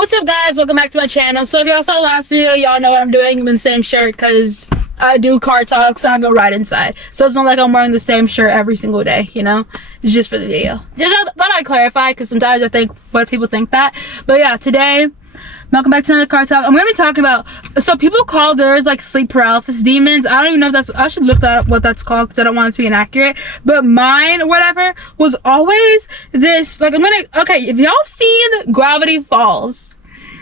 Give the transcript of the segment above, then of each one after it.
What's up, guys? Welcome back to my channel. So if y'all saw the last video, y'all know what I'm doing. I'm in the same shirt because I do car talks and I go right inside. So it's not like I'm wearing the same shirt every single day, you know? It's just for the video. Just thought I'd clarify because sometimes I think what people think that. But yeah, today, welcome back to another car talk. I'm going to be talking about, so people call theirs like sleep paralysis demons. I don't even know if that's, I should look that up what that's called because I don't want it to be inaccurate. But mine or whatever was always this, like okay, if y'all seen Gravity Falls,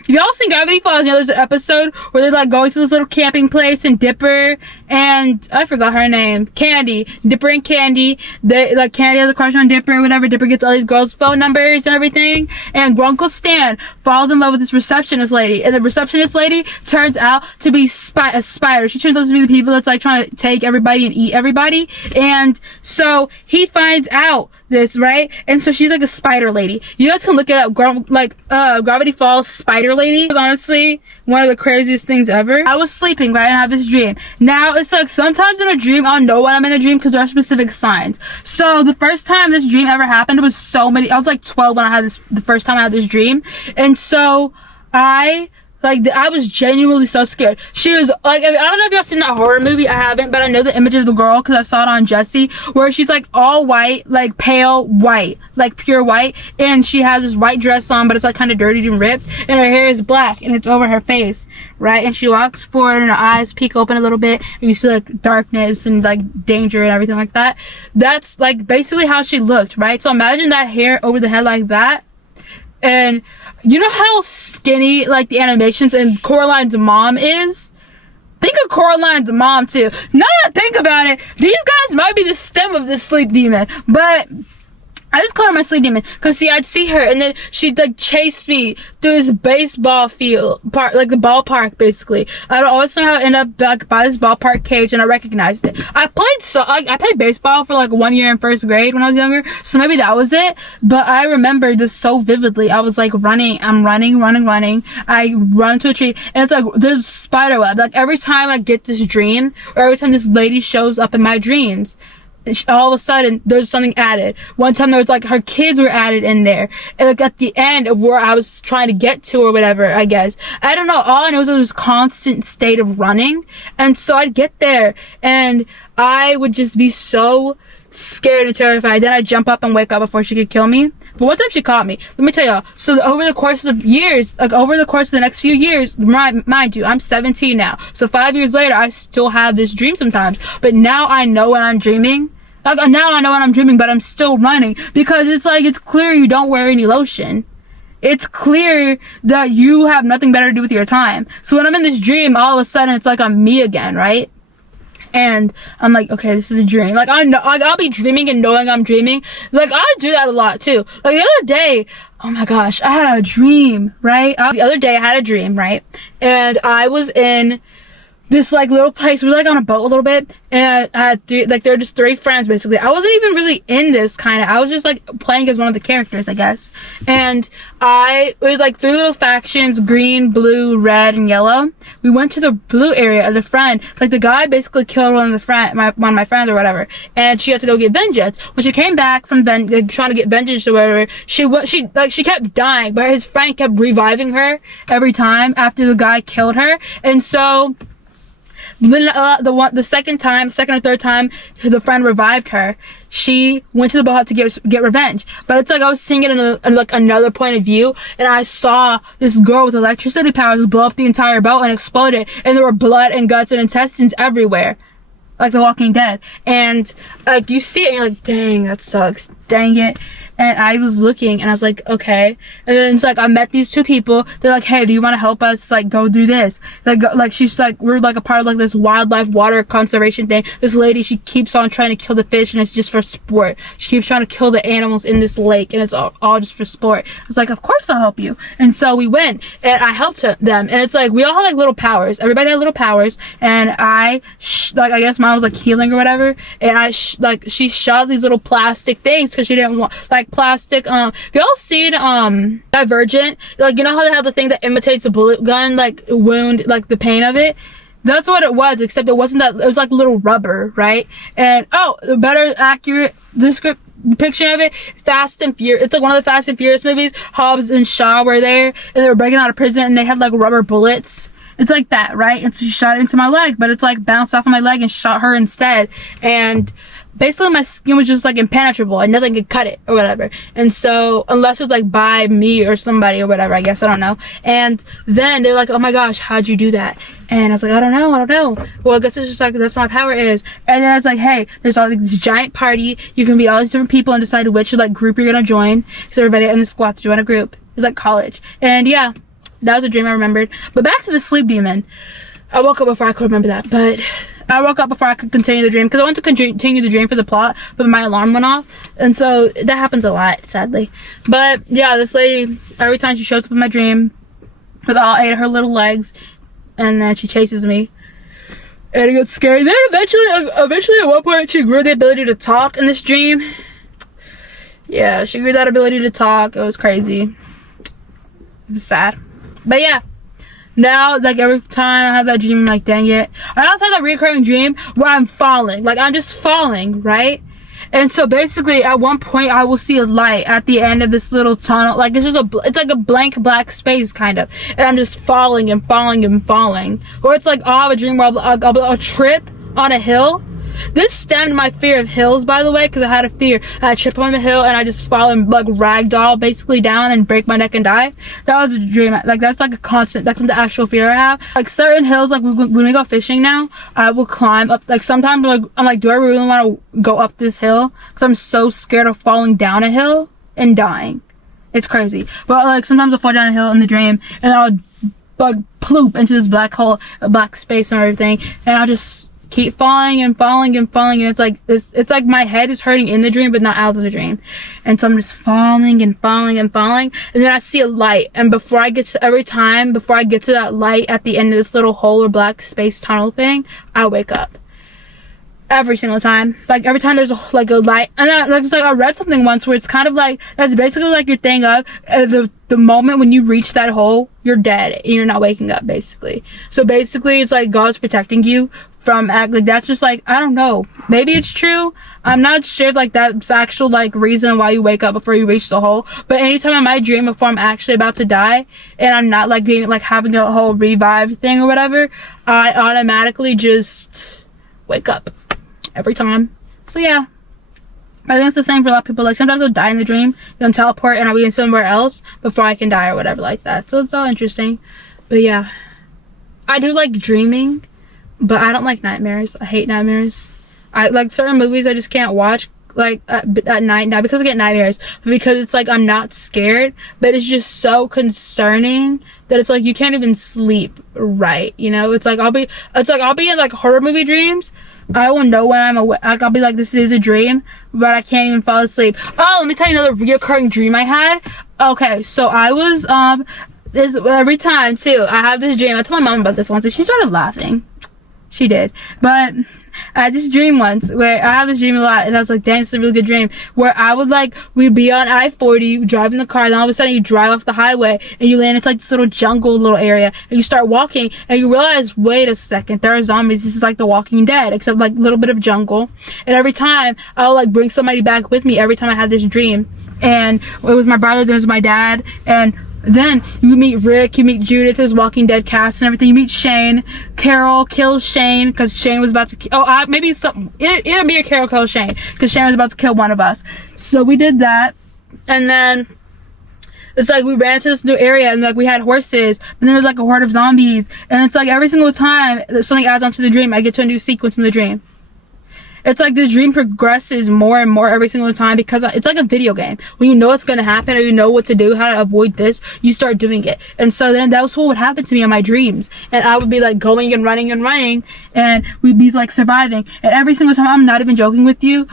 if y'all seen Gravity Falls, you know there's an episode where they're like going to this little camping place and Dipper and I forgot her name, Candy, Dipper and Candy, they like Candy has a crush on Dipper or whatever. Dipper gets all these girls' phone numbers and everything, and Grunkle Stan falls in love with this receptionist lady, and the receptionist lady turns out to be a spider. She turns out to be the people that's like trying to take everybody and eat everybody, and so he finds out this, right? And so she's like a spider lady. You guys can look it up, Gravity Falls spider lady. It was honestly one of the craziest things ever. I was sleeping, right, and I have this dream. Now it's like sometimes in a dream I'll know when I'm in a dream because there are specific signs. So the first time this dream ever happened, it was I was like 12 when I had the first time I had this dream, and so I was genuinely so scared. She was like, I don't know if y'all seen that horror movie. I haven't, but I know the image of the girl because I saw it on Jessie, where she's like all white, like pale white, like pure white, and she has this white dress on, but it's like kind of dirty and ripped, and her hair is black and it's over her face, right? And she walks forward and her eyes peek open a little bit, and you see like darkness and like danger and everything like that. That's like basically how she looked, right? So imagine that hair over the head like that. And you know how skinny like the animations and Coraline's mom is? Think of Coraline's mom too. Now that I think about it, these guys might be the stem of this sleep demon, but I just call her my sleep demon because see, I'd see her and then she'd like chase me through this baseball field park, like the ballpark basically. I'd always somehow end up back by this ballpark cage, and I recognized it. I played baseball for like 1 year in first grade when I was younger, so maybe that was it. But I remember this so vividly. I was like running. I'm running. I run to a tree, and it's like there's spider web. Like every time I get this dream, or every time this lady shows up in my dreams, all of a sudden there's something added. One time there was like her kids were added in there, and like at the end of where I was trying to get to or whatever, I guess, I don't know, all I know is there was constant state of running, and so I'd get there and I would just be so scared and terrified. Then I'd jump up and wake up before she could kill me. But one time she caught me. Let me tell y'all. So over the course of years, like over the course of the next few years, mind you, I'm 17 now. So 5 years later, I still have this dream sometimes. But now I know when I'm dreaming. Like now I know when I'm dreaming, but I'm still running because it's like, it's clear you don't wear any lotion. It's clear that you have nothing better to do with your time. So when I'm in this dream, all of a sudden it's like I'm me again, right? And I'm like, okay, this is a dream. Like I know, like I'll be dreaming and knowing I'm dreaming. Like I do that a lot too. Like the other day, oh my gosh, I had a dream, right? The other day I had a dream, right? And I was in this like little place. We were like on a boat a little bit, and I had there were just 3 friends basically. I wasn't even really in this kind of, I was just like playing as one of the characters, I guess. And it was like 3 little factions: green, blue, red, and yellow. We went to the blue area of the friend. Like the guy basically killed one of my friends or whatever, and she had to go get vengeance. When she came back from trying to get vengeance or whatever, she kept dying, but his friend kept reviving her every time after the guy killed her. And so the second or third time the friend revived her, she went to the boat to get revenge. But it's like I was seeing it in like another point of view, and I saw this girl with electricity powers blow up the entire boat and explode it, and there were blood and guts and intestines everywhere, like The Walking Dead. And like you see it and you're like, dang, that sucks, dang it. And I was looking and I was like, okay. And then it's like I met these 2 people. They're like, hey, do you want to help us like go do this? Like she's like, we're like a part of like this wildlife water conservation thing. This lady, she keeps on trying to kill the fish, and it's just for sport. She keeps trying to kill the animals in this lake, and it's all just for sport. I was like, of course I'll help you. And so we went and I helped them. And it's like we all had like little powers. Everybody had little powers, and I guess mine was like healing or whatever. And she shot these little plastic things because she didn't want like plastic. If y'all seen Divergent, like you know how they have the thing that imitates a bullet gun, like wound, like the pain of it? That's what it was, except it wasn't that. It was like little rubber, right? And a better accurate depiction of it, Fast and Furious. It's like one of the Fast and Furious movies. Hobbs and Shaw were there, and they were breaking out of prison, and they had like rubber bullets. It's like that, right? And so she shot it into my leg, but it's like bounced off of my leg and shot her instead. And basically my skin was just like impenetrable and nothing could cut it or whatever. And so unless it was like by me or somebody or whatever, I guess, I don't know. And then they're like, oh my gosh, how'd you do that? And I was like, I don't know. Well, I guess it's just like, that's what my power is. And then I was like, hey, there's all like this giant party. You can meet all these different people and decide which like group you're gonna join. Because everybody in the squad to join a group. It was like college. And yeah, that was a dream I remembered. But back to the sleep demon. I woke up before I could remember that, but I woke up before I could continue the dream because I wanted to continue the dream for the plot, but my alarm went off, and so that happens a lot, sadly. But yeah, this lady, every time she shows up in my dream with all 8 of her little legs, and then she chases me, and it gets scary. Then eventually at one point she grew the ability to talk in this dream. Yeah, she grew that ability to talk. It was crazy. It was sad. But yeah. Now, like, every time I have that dream, I'm like, dang it. I also have that recurring dream where I'm falling. Like, I'm just falling, right? And so, basically, at one point, I will see a light at the end of this little tunnel. Like, it's like a blank black space, kind of. And I'm just falling and falling and falling. Or it's like, I'll have a dream where I'll trip on a hill. This stemmed my fear of hills, by the way, because I had a fear. I trip on a hill and I just fall and like ragdoll basically down and break my neck and die. That was a dream. Like, that's like a constant, that's the actual fear I have. Like, certain hills, like when we go fishing now, I will climb up. Like, sometimes I'm like, do I really want to go up this hill? Because I'm so scared of falling down a hill and dying. It's crazy. But like, sometimes I'll fall down a hill in the dream and I'll like ploop into this black hole, black space and everything, and I'll just keep falling and falling and falling, and it's like my head is hurting in the dream but not out of the dream. And so I'm just falling and falling and falling, and then I see a light, and before I get to that light at the end of this little hole or black space tunnel thing, I wake up every single time. Like, every time there's a light. And then I read something once where it's kind of like, that's basically like your thing of the moment when you reach that hole, you're dead and you're not waking up, basically. So basically it's like God's protecting you from like, that's just like, I don't know, maybe it's true. I'm not sure if like that's actual like reason why you wake up before you reach the hole. But anytime I might dream before I'm actually about to die and I'm not like being like having a whole revive thing or whatever, I automatically just wake up every time. So yeah, I think it's the same for a lot of people. Like, sometimes I'll die in the dream, then teleport and I'll be in somewhere else before I can die or whatever like that. So it's all interesting. But yeah, I do like dreaming, but I don't like nightmares. I hate nightmares. I like certain movies I just can't watch like at night, not because I get nightmares, but because it's like I'm not scared, but it's just so concerning that it's like you can't even sleep right, you know? It's like I'll be in like horror movie dreams. I will know when I'm awake. Like, I'll be like, this is a dream, but I can't even fall asleep. Oh, let me tell you another reoccurring dream I had. Okay, so I was this every time too. I have this dream. I told my mom about this once, and she started laughing. She did, but I had this dream once where I have this dream a lot, and I was like, dang, it's a really good dream, where I would like, we'd be on I-40 driving the car, and all of a sudden you drive off the highway and you land into like this little jungle little area, and you start walking and you realize, wait a second, there are zombies. This is like The Walking Dead, except like a little bit of jungle. And every time I'll like bring somebody back with me every time I had this dream, and it was my brother, there was my dad, and then you meet Rick, you meet Judith, his Walking Dead cast and everything. You meet Shane. Carol kills Shane because Shane was about to maybe it'll be a Carol kills Shane because Shane was about to kill one of us. So we did that, and then it's like we ran to this new area, and like we had horses, and then there's like a horde of zombies, and it's like every single time that something adds onto the dream, I get to a new sequence in the dream. It's like the dream progresses more and more every single time because it's like a video game. When you know what's going to happen or you know what to do, how to avoid this, you start doing it. And so then that was what would happen to me in my dreams. And I would be like going and running, and we'd be like surviving. And every single time, I'm not even joking with you,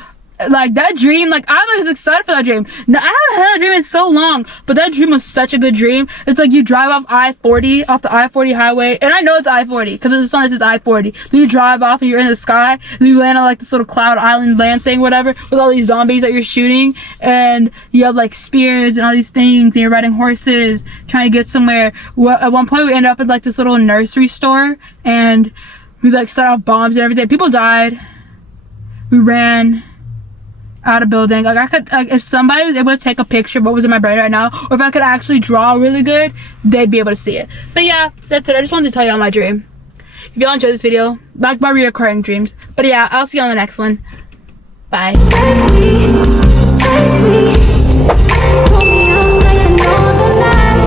like that dream, like I was excited for that dream. Now, I haven't had a dream in so long, but that dream was such a good dream. It's like you drive off I-40, off the I-40 highway, and I know it's I-40 because the sun says I-40. Then you drive off and you're in the sky, and you land on like this little cloud island land thing, whatever, with all these zombies that you're shooting, and you have like spears and all these things, and you're riding horses trying to get somewhere. Well, at one point we ended up at like this little nursery store, and we like set off bombs and everything. People died. We ran. out of building. Like I could, like if somebody was able to take a picture of what was in my brain right now, or if I could actually draw really good, they'd be able to see it. But yeah, that's it. I just wanted to tell y'all my dream. If y'all enjoyed this video, like my reoccurring dreams. But yeah, I'll see you on the next one. Bye.